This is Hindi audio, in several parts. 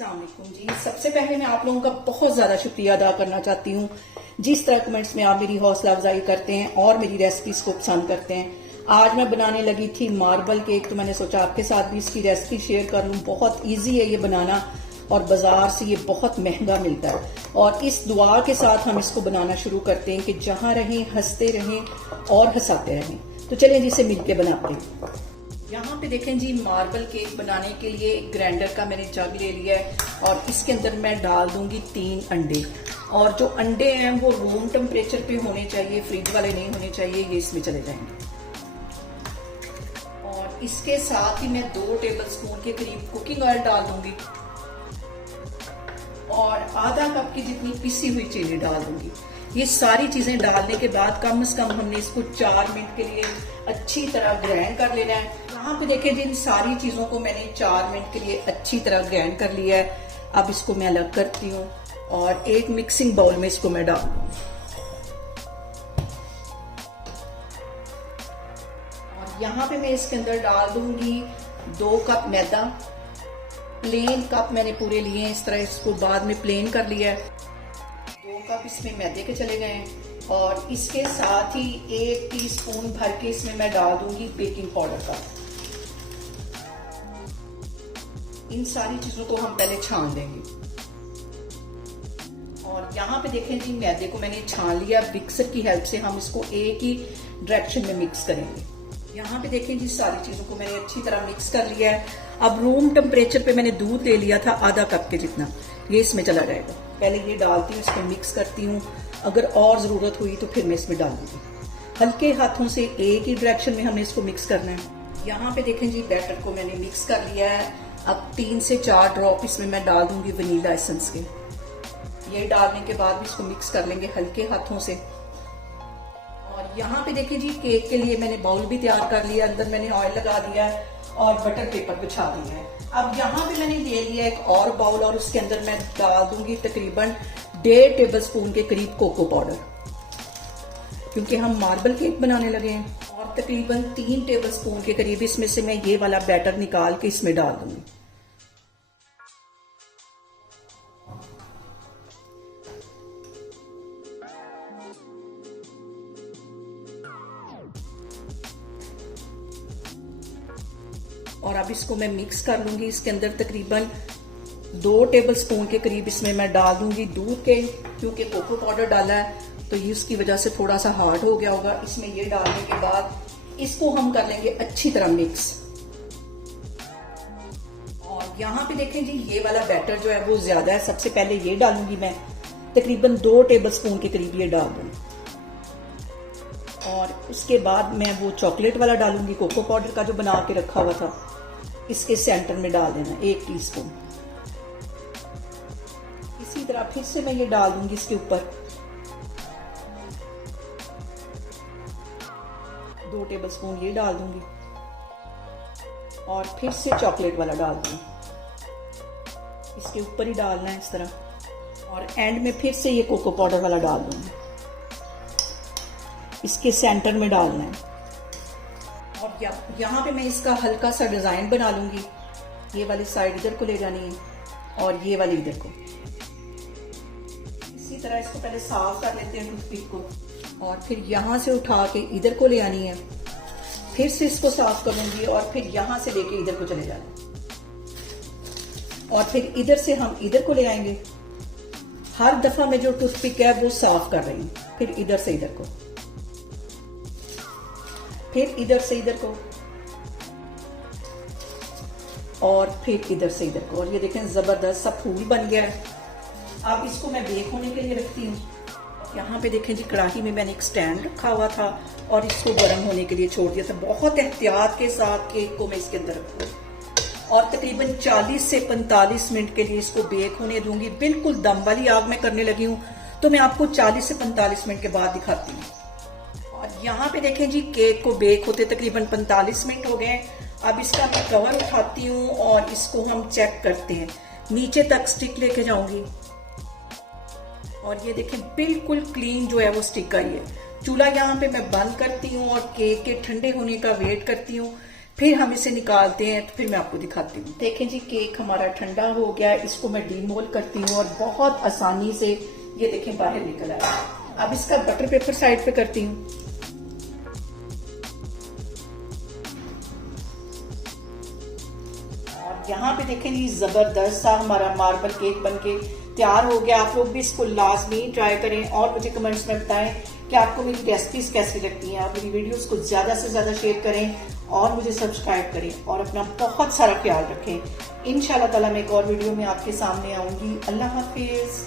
अस्सलाम वालेकुम जी। सबसे पहले मैं आप लोगों का बहुत ज्यादा शुक्रिया अदा करना चाहती हूँ जिस तरह कमेंट्स में आप मेरी हौसला अफजाई करते हैं और मेरी रेसिपीज को पसंद करते हैं। आज मैं बनाने लगी थी मार्बल केक, तो मैंने सोचा आपके साथ भी इसकी रेसिपी शेयर कर लूँ। बहुत इजी है ये बनाना और बाजार से ये बहुत महंगा मिलता है। और इस दुआ के साथ हम इसको बनाना शुरू करते हैं कि जहां रहें हंसते रहें और हंसाते रहें। तो चलिए जिसे मिलके बनाते हैं। यहाँ पे देखें जी, मार्बल केक बनाने के लिए एक ग्राइंडर का मैंने जग ले लिया है और इसके अंदर मैं डाल दूंगी 3 अंडे। और जो अंडे हैं वो रूम टेम्परेचर पे होने चाहिए, फ्रिज वाले नहीं होने चाहिए, ये इसमें चले जाएंगे। और इसके साथ ही मैं 2 टेबलस्पून के करीब कुकिंग ऑयल डाल दूंगी और आधा कप की जितनी पिसी हुई चीनी डाल दूंगी। ये सारी चीजें डालने के बाद कम से कम हमने इसको 4 मिनट के लिए अच्छी तरह ग्राइंड कर लेना है। यहाँ पे देखें जी, इन सारी चीजों को मैंने 4 मिनट के लिए अच्छी तरह ग्राइंड कर लिया है। अब इसको मैं अलग करती हूँ और एक मिक्सिंग बाउल में इसको मैं डाल दूंगी। और यहाँ पे मैं इसके अंदर डाल दूंगी 2 कप मैदा। प्लेन कप मैंने पूरे लिए हैं, इस तरह इसको बाद में प्लेन कर लिया है। 2 कप इसमें मैदे के चले गए हैं। और इसके साथ ही 1 टीस्पून भर के इसमें मैं डाल दूंगी बेकिंग पाउडर का। इन सारी चीजों को हम पहले छान लेंगे। और यहाँ पे देखें जी, मैदे को मैंने छान लिया। मिक्सर की हेल्प से हम इसको एक ही डायरेक्शन में मिक्स करेंगे। यहाँ पे देखें जी, सारी चीजों को मैंने अच्छी तरह मिक्स कर लिया है। अब रूम टेम्परेचर पे मैंने दूध ले लिया था आधा कप के जितना, ये इसमें चला जाएगा। पहले ये डालती हूँ, इसको मिक्स करती हूँ। अगर और जरूरत हुई तो फिर मैं इसमें डाल दूंगी। हल्के हाथों से एक ही डायरेक्शन में हमें इसको मिक्स करना है। यहाँ पे देखें जी, बैटर को मैंने मिक्स कर लिया है। अब 3 से 4 ड्रॉप इसमें मैं डाल दूंगी वनीला एसेंस के। ये डालने के बाद भी इसको मिक्स कर लेंगे हल्के हाथों से। और यहाँ पे देखिए जी, केक के लिए मैंने बाउल भी तैयार कर लिया। अंदर मैंने ऑयल लगा दिया है और बटर पेपर बिछा दिया है। अब यहाँ पे मैंने ले लिया एक और बाउल और उसके अंदर मैं डाल दूंगी तकरीबन 1.5 टेबलस्पून के करीब कोको पाउडर, क्योंकि हम मार्बल केक बनाने लगे हैं। और तकरीबन 3 टेबलस्पून के करीब इसमें से मैं ये वाला बैटर निकाल के इसमें डाल दूंगी। और अब इसको मैं मिक्स कर लूंगी। इसके अंदर तकरीबन 2 टेबलस्पून के करीब इसमें मैं डाल दूंगी दूध के, क्योंकि कोको पाउडर डाला है तो ये उसकी वजह से थोड़ा सा हार्ड हो गया होगा। इसमें ये डालने के बाद इसको हम कर लेंगे अच्छी तरह मिक्स। और यहाँ पे देखें जी, ये वाला बैटर जो है वो ज्यादा है। सबसे पहले ये डालूंगी मैं, तकरीबन 2 टेबलस्पून के करीब ये डाल दूंगी। और उसके बाद मैं वो चॉकलेट वाला डालूंगी, कोको पाउडर का जो बना के रखा हुआ था, इसके सेंटर में डाल देना 1 टीस्पून। इसी तरह फिर से मैं ये डाल दूंगी इसके ऊपर 2 टेबलस्पून ये डाल दूंगी और फिर से चॉकलेट वाला डाल दूंगी। इसके ऊपर ही डालना है इस तरह। और एंड में फिर से ये कोको पाउडर वाला डाल दूंगी, इसके सेंटर में डालना है। और यहाँ पे मैं इसका हल्का सा डिजाइन बना लूंगी। ये वाली साइड इधर को ले जानी है और ये वाली इधर को। इसी तरह इसको पहले साफ कर लेते हैं टूथपिक को, और फिर यहाँ से उठा के इधर को ले आनी है। फिर से इसको साफ करूंगी और फिर यहाँ से लेके इधर को चले जाना, और फिर इधर से हम इधर को ले आएंगे। हर दफा मैं जो टूथपिक है वो साफ कर रही हूँ। फिर इधर से इधर को, फिर इधर से इधर को, और फिर इधर से इधर को। और ये देखें, जबरदस्त सा फूल बन गया है। अब इसको मैं बेक होने के लिए रखती हूँ। यहाँ पे देखें जी, कढ़ाई में मैंने एक स्टैंड रखा हुआ था और इसको गर्म होने के लिए छोड़ दिया था। बहुत एहतियात के साथ केक को मैं इसके अंदर रखूँ और तकरीबन 40 से 45 मिनट के लिए इसको बेक होने दूंगी। बिल्कुल दम वाली आग में करने लगी हूँ, तो मैं आपको 40 से 45 मिनट के बाद दिखाती हूँ। और यहाँ पे देखें जी, केक को बेक होते तकरीबन 45 मिनट हो गए। अब इसका मैं कवर उठाती हूँ और इसको हम चेक करते हैं। नीचे तक स्टिक लेके जाऊंगी और ये देखें, बिल्कुल क्लीन जो है वो स्टिक आई है। चूल्हा यहाँ पे मैं बंद करती हूँ और केक के ठंडे होने का वेट करती हूँ। फिर हम इसे निकालते हैं, तो फिर मैं आपको दिखाती हूँ। देखें जी, केक हमारा ठंडा हो गया, इसको मैं डीमोल्ड करती हूँ और बहुत आसानी से ये देखें बाहर निकल आया। अब इसका बटर पेपर साइड पे करती हूँ। और यहाँ पे देखें जी, जबरदस्त सा हमारा मार्बल केक बनके तैयार हो गया। आप लोग भी इसको लाजमी ट्राई करें और मुझे कमेंट्स में बताएं कि आपको मेरी रेसिपीज कैसी लगती हैं। आप मेरी वीडियोस को ज्यादा से ज्यादा शेयर करें और मुझे सब्सक्राइब करें और अपना बहुत सारा ख्याल रखें। इंशाल्लाह ताला मैं एक और वीडियो में आपके सामने आऊंगी। अल्लाह हाफिज।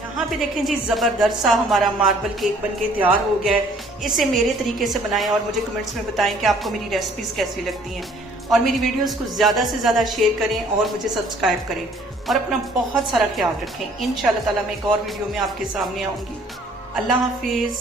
यहाँ पे देखें जी, जबरदस्त सा हमारा मार्बल केक बनके तैयार हो गया है। इसे मेरे तरीके से बनाएं और मुझे कमेंट्स में बताएं कि आपको मेरी रेसिपीज कैसी लगती हैं और मेरी वीडियोस को ज्यादा से ज्यादा शेयर करें और मुझे सब्सक्राइब करें और अपना बहुत सारा ख्याल रखें। इंशाल्लाह ताला मैं एक और वीडियो में आपके सामने आऊंगी। अल्लाह हाफिज।